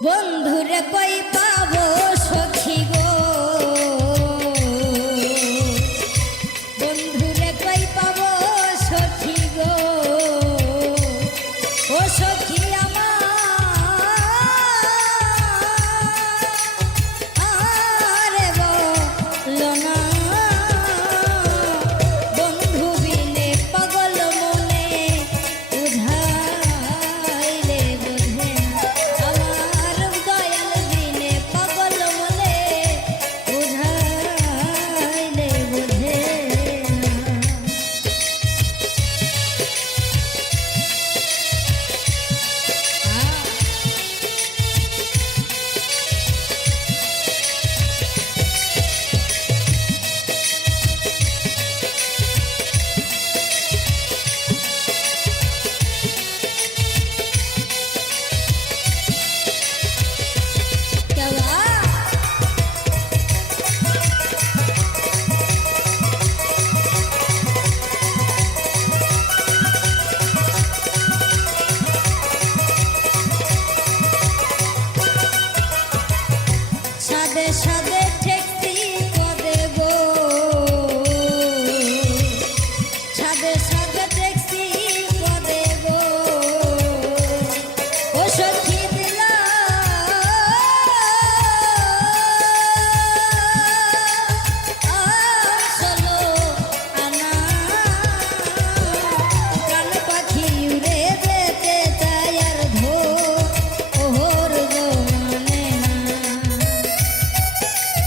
বন্ধুরে কই পাবো সখী গো, বন্ধুরে কই পাবো সখী গো, ও সখী আরে বলো না, বন্ধু বিনে পাগল মনে উধাইলে বোঝে না, আমার দয়াল বিনে পাগল মনে উধাইলে বোঝে না। সাদে সাদে ঠেকতি পদে গো, সাদে সাদে ঠেকতি পদে গো, ও সখী দিলা চলো আনা, কান পাখি উড়ে যেতে চায় আর ওহর গো মানে না।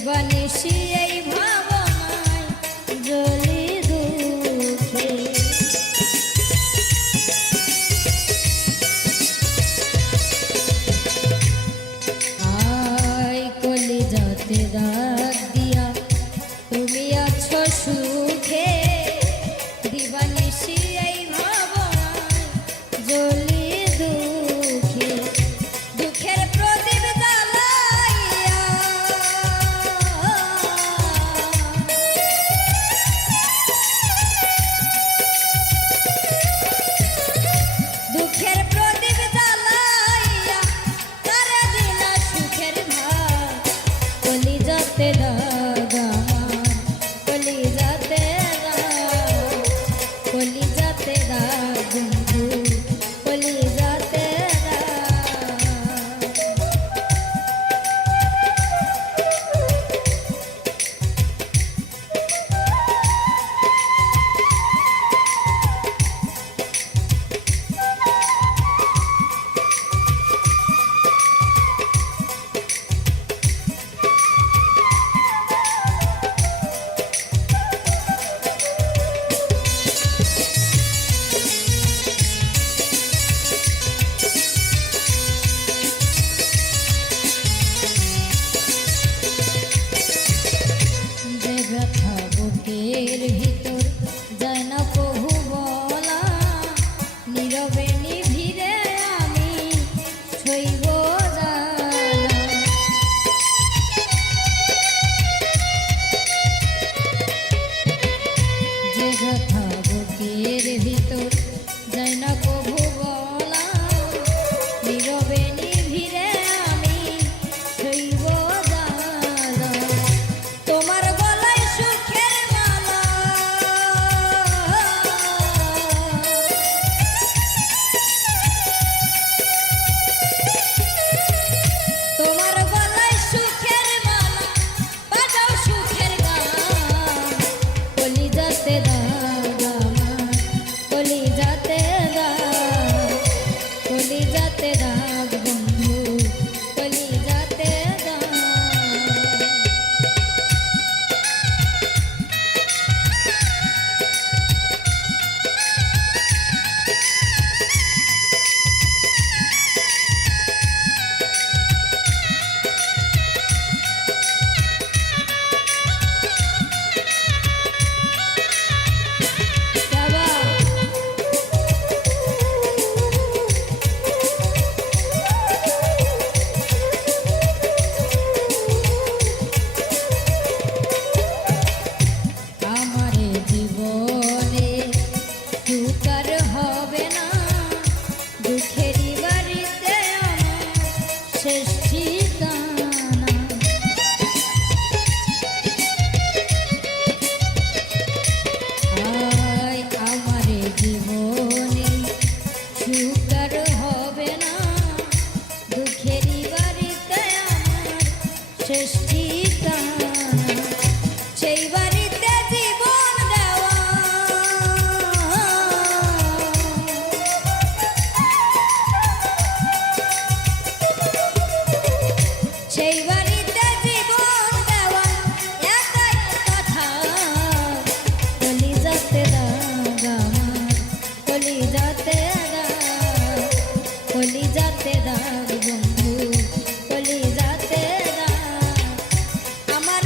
দিবানিশি এই ভাবনায় জ্বলি দুঃখে। আয় কলিজাতে দাগ দিয়া তুমি আছো সুখে, দিবানিশি এই ভাবনায় জ্বলি দুঃখে। দুঃখের প্রদীপ জ্বালাইয়া দুঃখের প্রদীপ জ্বালাইয়া তারে দিলা সুখের ভাগ। কলিজাতে দাগ আমার, কলিজাতে দাগ, কলিজাতে দাগ বন্ধু, কলিজাতে দাগ। যে ব্যথা বুকের ভিতর যায় না কভু বলা, নীরবে নিভিড়ে আমি সইব জ্বালা। যে ব্যথা বুকের ভিতর যায় না কভু বলা, নীরবে নিভিড়ে আমি সইব জ্বালা। তোমার গলায় সুখের মালা, তোমার গলায় সুখের মালা, বাজাও সুখের গান। কলিজাতে দাগ আমার, কলিজাতে দাগ, কলিজাতে দাগ বন্ধু, কলিজাতে দাগ। আমারে জীবনে সুখ আর হবে না, দুঃখেরই বাড়িতে আমার শেষ ঠিকানা। আয় আমারে জীবনে সুখ আর হবে না, দুঃখেরই বাড়িতে আমার শেষ ঠিকানা। সেই বাড়িতে জীবন দেওয়া, সেই বাড়িতে জীবন দেওয়া একাই কথা। কলিজাতে দাগ আমার, কলিজাতে দাগ, কলিজাতে দাগ বন্ধু, কলিজাতে দাগ।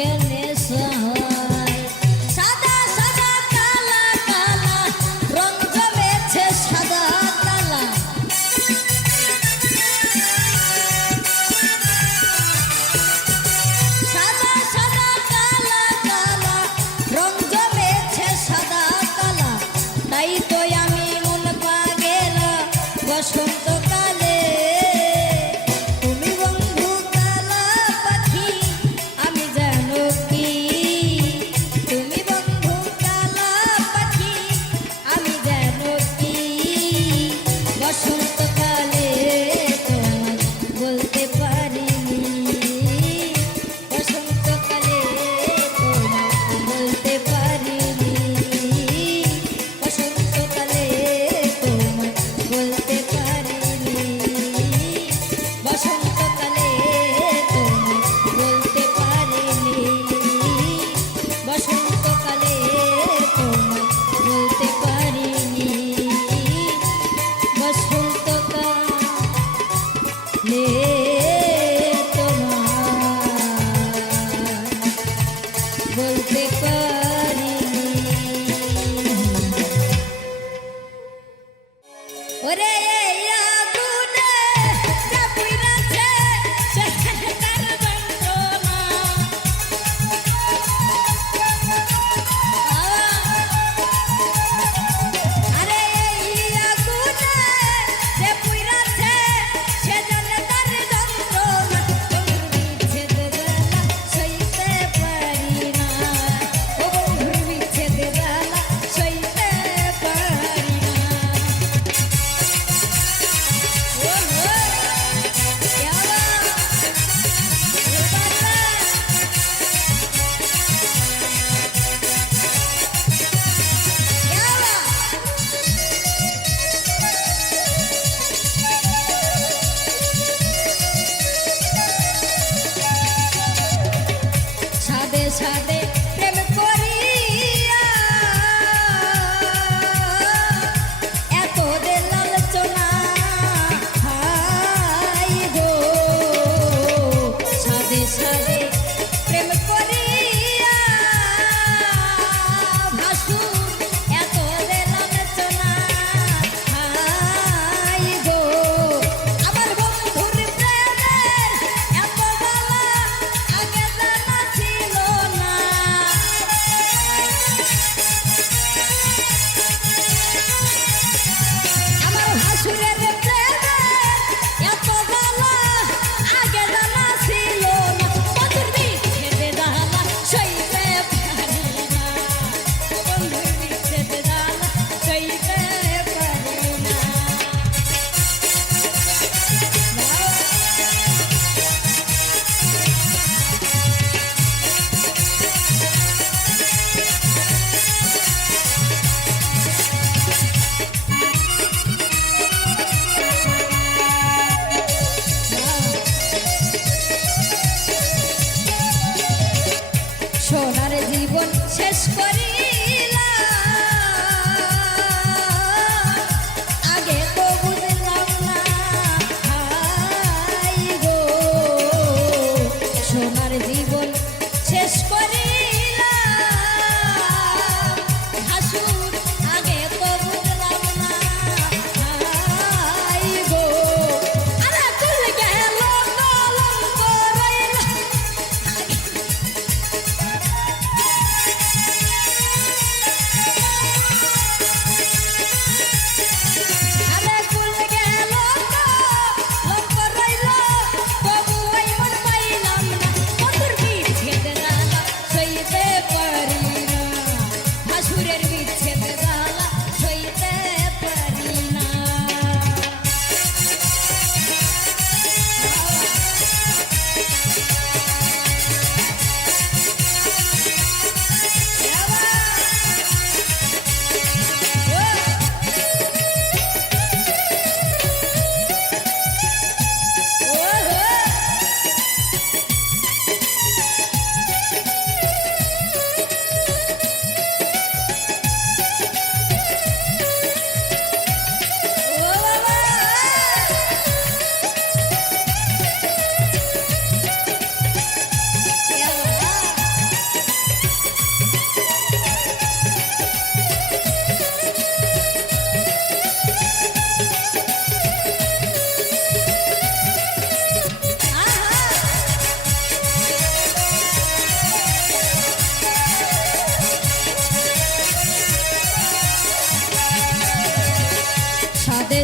নেশা হয়। সাদা সাদা কালা কালা রং জমেছে সাদা কালা। সাদা সাদা কালা কালা রং জমেছে সাদা কালা। তাই তো আমি মন পাগেল বসন্তকালে। তুমি বন্ধু কালা পাখি আমি জানো কি। তুমি বন্ধু কালা পাখি আমি জানো কি। বসন্তকালে তোমায় বলতে পারিনি। বসন্তকালে তোমায় বলতে পারিনি। বসন্তকালে তোমায় বলতে পারিনি। বসন্তকালে তোমায় বলতে পারিনি। বসন্তকালে তোমায় বলতে পারিনি। বসন্তকালে তোমায় বলতে পারিনি। ওরে এই আগুনে যা পুড়েছে সেখানে তার যন্ত্রণা। আরে এই আগুনে যে পুড়েছে সেখানে তার যন্ত্রণা। বন্ধুর বিচ্ছেদ জ্বালা সইতে পারি না। ও বন্ধুর বিচ্ছেদ জ্বালা সইতে পারি না। সাদে সাদে প্রেম করিয়া এত দে লালচনা হাই গো। সাদে সাদে প্রেম করিয়া ভাসুর এত দে লালচনা হাই গো। আমার বন্ধুর প্রেমের এত জ্বালা আগে জানা ছিল না। আমার ভাসুরের প্রেমের এত জ্বালা আগে জানা ছিল না। বন্ধুর বিচ্ছেদ জ্বালা সইতে পারি না। বন্ধুর বিচ্ছেদ জ্বালা সইতে পারি না। সোনার জীবন শেষ করিলাম আগে তো বুঝলাম না হাই গো। সোনার জীবন শেষ করিলাম হাসুর আগে তো বুঝলাম না হাই গো। আরে চলে গেল কলঙ্ক রইল।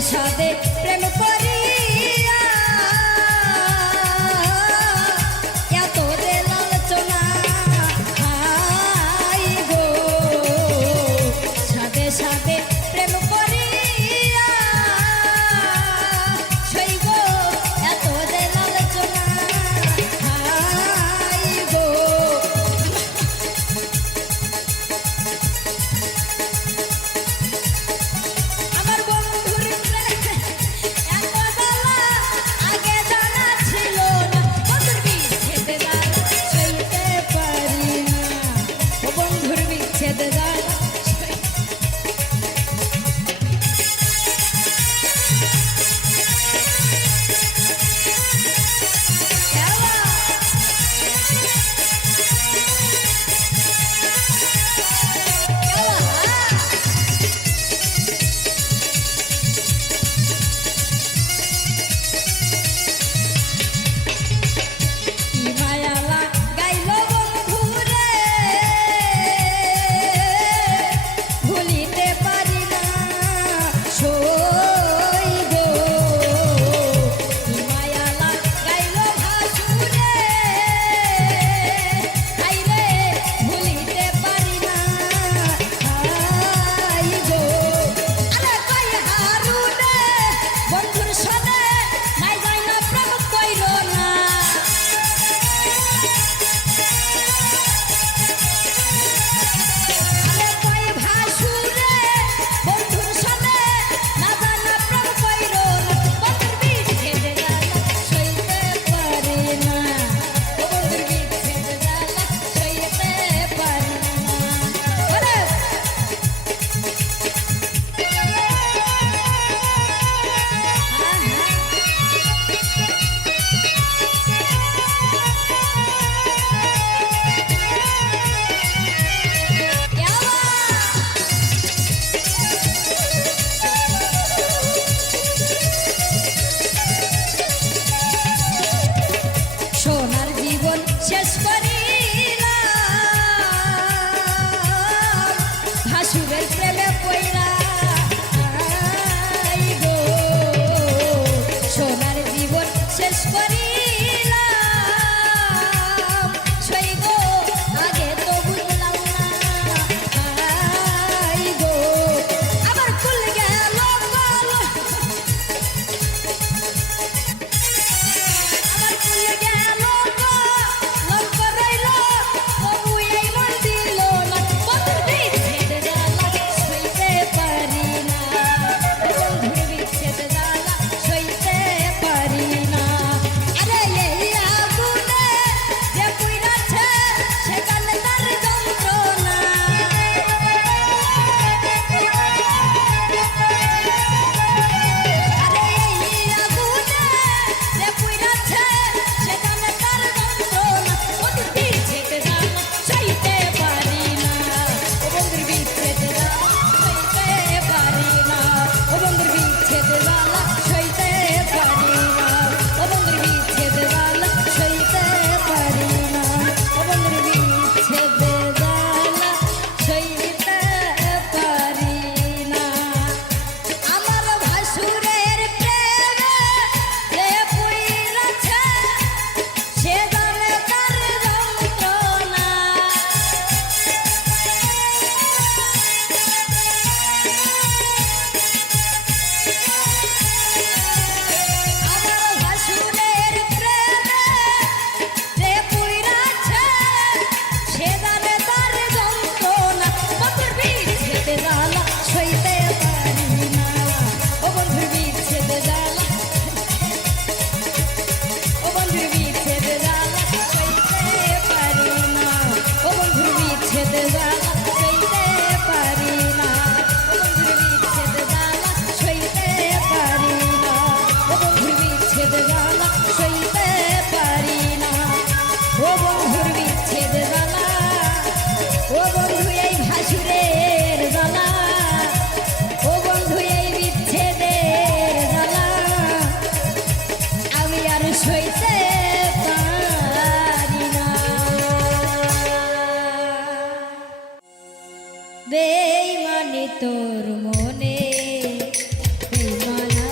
সাদে প্রেম করিয়া এত যে লালচনা হাই গো সাদে সাদে প্রেম করিয়া সই গো এত যে লালচনা হাই গো আমার বন্ধুর এত জ্বালা আগে জানা ছিল না বন্ধুর বিচ্ছেদ জ্বালা সইতে পারি না ও বন্ধুর বিচ্ছেদ জ্বালা মায়ালা গাইল বন্ধুরে ভুলিতে পারি না সই গো মায়ালা গাইল ভাসুরে হাইরে ভুলিতে পারি না হাই গো আরে কই হারুনে বন্ধুর সনে নাই যাই না প্রেম কইল না আরে কই ভাসুরে বন্ধুর সনে না জানা প্রেম কইল না বন্ধুর বিচ্ছেদ জ্বালা সইতে পারি না ও বন্ধুর বিচ্ছেদ জ্বালা সইতে পারি না ওরে সোনার জীবন শেষ করিলাম ভাসুরের প্রেমে পইরা আই গো সোনার জীবন শেষ করিলাম সই গো আগে তো বুঝলাম না আই গো আবার কুল গেল গল আমার কুল গেল গো লঙ্ক রইল তবু এই মন দিল না বন্ধুর বিচ্ছেদ জ্বালা সইতে পারি না বন্ধুর বিচ্ছেদ জ্বালা সইতে পারি না আরে এই আগুনে যে পুইরাছে সেখানে তার যন্ত্রণা আরে এই আগুনে যে পুইরাছে সেখানে তার যন্ত্রণা বন্ধুর বিচ্ছেদ জ্বালা সইতে পারি না ও বন্ধুর বিচ্ছেদ জ্বালা সইতে পারি না ও বন্ধুর বিচ্ছেদ জ্বালা সইতে পারি না ও বন্ধুর বিচ্ছেদ জ্বালা সইতে পারি না ও বন্ধুর বিচ্ছেদ জ্বালা সইতে পারি না আমার ভাসুরের প্রেমে যে পুইরাছে সে জানে তার যন্ত্রণা আমার ভাসুরের প্রেমে যে পুইরাছে সে জানে তার যন্ত্রণা বন্ধুর বিচ্ছেদ জ্বালা সইতে পারি না ও বন্ধুর বিচ্ছেদ জ্বালা ও বন্ধুর বিচ্ছেদ জ্বালা সইতে পারি না ও বন্ধুর বিচ্ছেদ জ্বালা সইতে পারি না ও বন্ধুর বিচ্ছেদ জ্বালা সইতে পারি না ও বন্ধুর বিচ্ছেদ জ্বালা সইতে পারি না ও বন্ধুর বিচ্ছেদ জ্বালা ও বন্ধু এই ভাসুরের জ্বালা ও বন্ধু এই বিচ্ছেদের জ্বালা আমি আর সইতে পারি না বেঈমানি তোর মনে বেঈমানা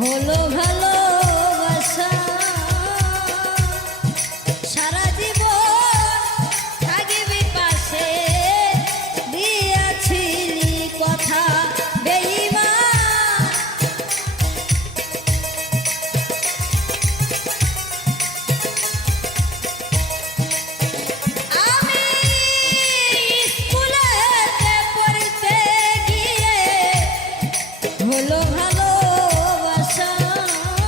হলো ভালোবাসা সারা জীবন থাকবি পাশে দিয়াছিলি কথা বেঈমান আমি স্কুলেতে পড়তে গিয়ে হলো ভালোবাসা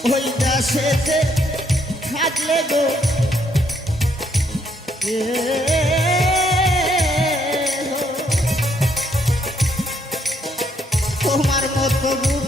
ওই দেশেতে থাকলে গো তোমার মতো